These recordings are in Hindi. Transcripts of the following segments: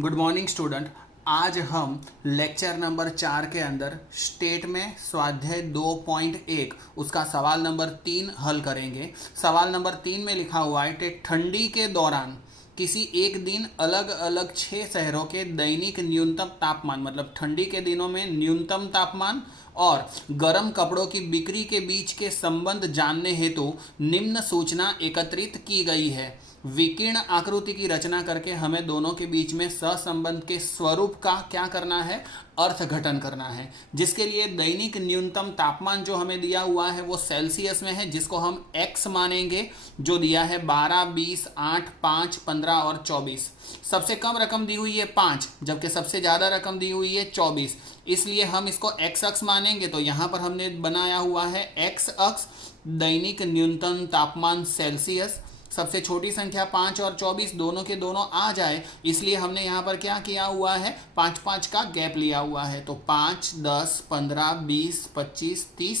Good morning student. आज हम लेक्चर नंबर 4 के अंदर स्टेट में स्वाध्याय 2.1 उसका सवाल नंबर 3 हल करेंगे। सवाल नंबर 3 में लिखा हुआ है कि ठंडी के दौरान किसी एक दिन अलग अलग 6 शहरों के दैनिक न्यूनतम तापमान, मतलब ठंडी के दिनों में न्यूनतम तापमान और गर्म कपड़ों की बिक्री के बीच के संबंध जानने हेतु निम्न सूचना एकत्रित की गई है। विकीर्ण आकृति की रचना करके हमें दोनों के बीच में सहसंबंध के स्वरूप का क्या करना है, अर्थघटन करना है। जिसके लिए दैनिक न्यूनतम तापमान जो हमें दिया हुआ है वो सेल्सियस में है, जिसको हम x मानेंगे, जो दिया है 12, 20, 8, 5, 15 और 24। सबसे कम रकम दी हुई है 5, जबकि सबसे ज़्यादा रकम दी हुई है 24, इसलिए हम इसको x अक्ष मानेंगे। तो यहाँ पर हमने बनाया हुआ है x अक्ष दैनिक न्यूनतम तापमान सेल्सियस। सबसे छोटी संख्या 5 और 24 दोनों के दोनों आ जाए, इसलिए हमने यहाँ पर क्या किया हुआ है, 5-5 का गैप लिया हुआ है। तो 5, 10, 15, 20, 25, 30।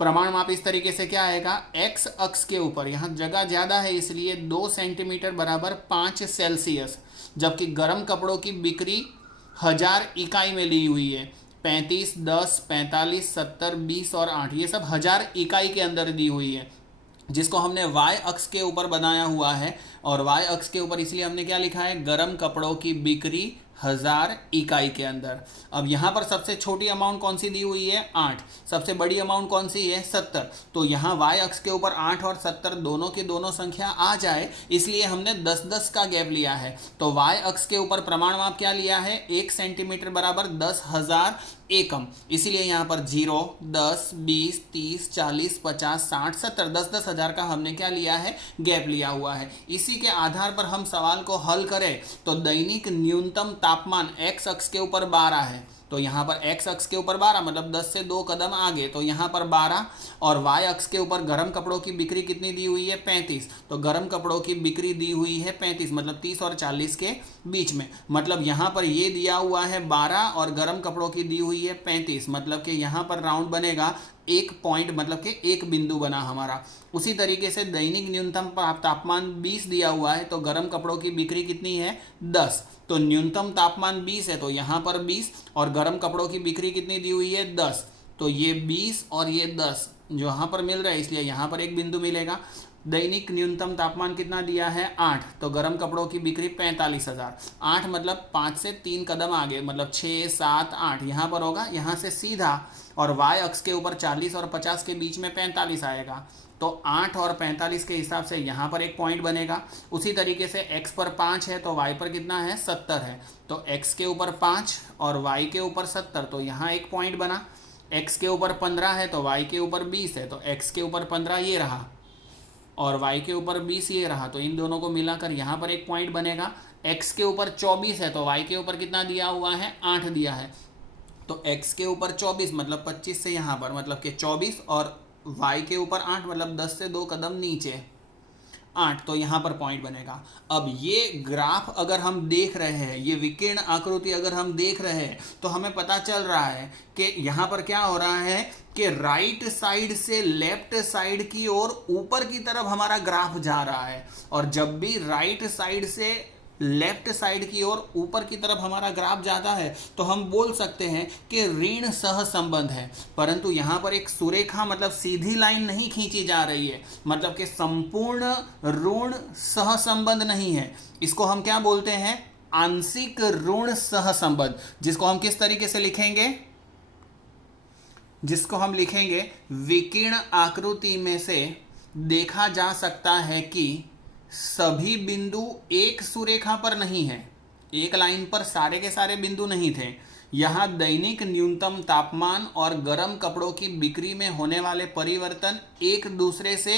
प्रमाण माप इस तरीके से क्या आएगा, x अक्ष के ऊपर यहाँ जगह ज़्यादा है इसलिए 2 सेंटीमीटर बराबर 5 सेल्सियस, जबकि गर्म कपड़ों की बिक्री 1000 इकाई में ली हुई है। 35, 10, 45, 70, 20 और 8 ये सब 1000 इकाई के अंदर दी हुई है, जिसको हमने y अक्ष के ऊपर बनाया हुआ है। और y अक्ष के ऊपर इसलिए हमने क्या लिखा है, गर्म कपड़ों की बिक्री 1000 इकाई के अंदर। अब यहाँ पर सबसे छोटी अमाउंट कौन सी दी हुई है, 8। सबसे बड़ी अमाउंट कौन सी है, 70। तो यहाँ y अक्ष के ऊपर 8 और 70 दोनों की दोनों संख्या आ जाए, इसलिए हमने 10-10 का गैप लिया है। तो y अक्ष के ऊपर प्रमाण माप क्या लिया है, 1 सेंटीमीटर बराबर 10,000 एकम। इसीलिए यहाँ पर 0, 10, 20, 30, 40, 50, 60, 70 10-10 हज़ार का हमने क्या लिया है, गैप लिया हुआ है। इसी के आधार पर हम सवाल को हल करें तो दैनिक न्यूनतम तापमान x अक्ष के ऊपर 12 है, तो यहाँ पर x अक्ष के ऊपर 12 मतलब 10 से 2 कदम आगे, तो यहाँ पर 12। और y अक्ष के ऊपर गर्म कपड़ों की बिक्री कितनी दी हुई है, 35। तो गर्म कपड़ों की बिक्री दी हुई है 35, मतलब 30 और 40 के बीच में। मतलब यहाँ पर ये दिया हुआ है 12 और गर्म कपड़ों की दी हुई है 35, मतलब कि यहाँ पर राउंड बनेगा 1 पॉइंट, मतलब कि एक बिंदु बना हमारा। उसी तरीके से दैनिक न्यूनतम तापमान 20 दिया हुआ है, तो गर्म कपड़ों की बिक्री कितनी है, 10। तो न्यूनतम तापमान 20 है, तो यहाँ पर 20 और गर्म कपड़ों की बिक्री कितनी दी हुई है, 10। तो ये 20 और ये 10 जो यहाँ पर मिल रहा है, इसलिए यहाँ पर एक बिंदु मिलेगा। दैनिक न्यूनतम तापमान कितना दिया है, 8। तो गर्म कपड़ों की बिक्री 45,000। 8 मतलब 5 से 3 कदम आगे, मतलब 6, 7, 8 यहाँ पर होगा, यहाँ से सीधा। और y अक्ष के ऊपर 40 और 50 के बीच में 45 आएगा, तो 8 और 45 के हिसाब से यहाँ पर एक पॉइंट बनेगा। उसी तरीके से x पर 5 है तो y पर कितना है, 70 है। तो x के ऊपर 5 और y के ऊपर 70, तो यहाँ एक पॉइंट बना। x के ऊपर 15 है तो y के ऊपर 20 है, तो x के ऊपर 15 ये रहा और y के ऊपर 20 ये रहा, तो इन दोनों को मिलाकर यहाँ पर एक पॉइंट बनेगा। x के ऊपर 24 है तो y के ऊपर कितना दिया हुआ है, 8 दिया है। तो x के ऊपर 24 मतलब 25 से यहाँ पर, मतलब कि 24 और y के ऊपर 8 मतलब 10 से 2 कदम नीचे 8, तो यहाँ पर पॉइंट बनेगा। अब ये ग्राफ अगर हम देख रहे हैं, ये विकीर्ण आकृति अगर हम देख रहे हैं, तो हमें पता चल रहा है कि यहाँ पर क्या हो रहा है कि राइट साइड से लेफ्ट साइड की ओर ऊपर की तरफ हमारा ग्राफ जा रहा है। और जब भी राइट साइड से लेफ्ट साइड की ओर ऊपर की तरफ हमारा ग्राफ जाता है तो हम बोल सकते हैं कि ऋण सहसंबंध है। परंतु यहाँ पर एक सुरेखा मतलब सीधी लाइन नहीं खींची जा रही है, मतलब कि संपूर्ण ऋण सहसंबंध नहीं है। इसको हम क्या बोलते हैं, आंशिक ऋण सहसंबंध, जिसको हम किस तरीके से लिखेंगे, जिसको हम लिखेंगे विकीर्ण आकृति में से देखा जा सकता है कि सभी बिंदु एक सुरेखा पर नहीं है, एक लाइन पर सारे के सारे बिंदु नहीं थे। यहाँ दैनिक न्यूनतम तापमान और गर्म कपड़ों की बिक्री में होने वाले परिवर्तन एक दूसरे से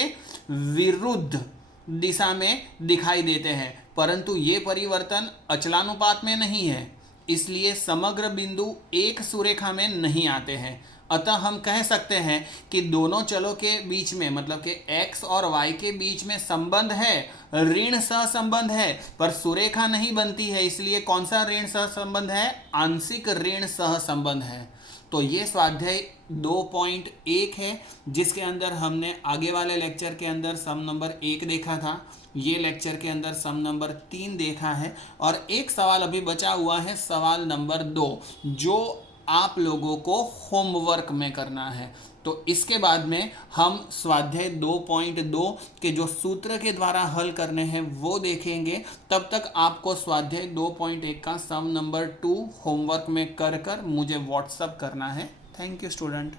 विरुद्ध दिशा में दिखाई देते हैं, परंतु ये परिवर्तन अचलानुपात में नहीं है, इसलिए समग्र बिंदु एक सुरेखा में नहीं आते हैं। अतः हम कह सकते हैं कि दोनों चलों के बीच में, मतलब कि x और y के बीच में संबंध है, ऋण सहसंबंध है, पर सुरेखा नहीं बनती है। इसलिए कौन सा ऋण सहसंबंध है, आंशिक ऋण सहसंबंध है। तो ये स्वाध्याय 2.1 है, जिसके अंदर हमने आगे वाले लेक्चर के अंदर सम नंबर 1 देखा था। ये लेक्चर के अंदर सम नंबर 3 देखा है और एक सवाल अभी बचा हुआ है, सवाल नंबर 2, जो आप लोगों को होमवर्क में करना है। तो इसके बाद में हम स्वाध्याय 2.2 के जो सूत्र के द्वारा हल करने हैं वो देखेंगे। तब तक आपको स्वाध्याय 2.1 का सम नंबर 2 होमवर्क में कर मुझे व्हाट्सअप करना है। Thank you student.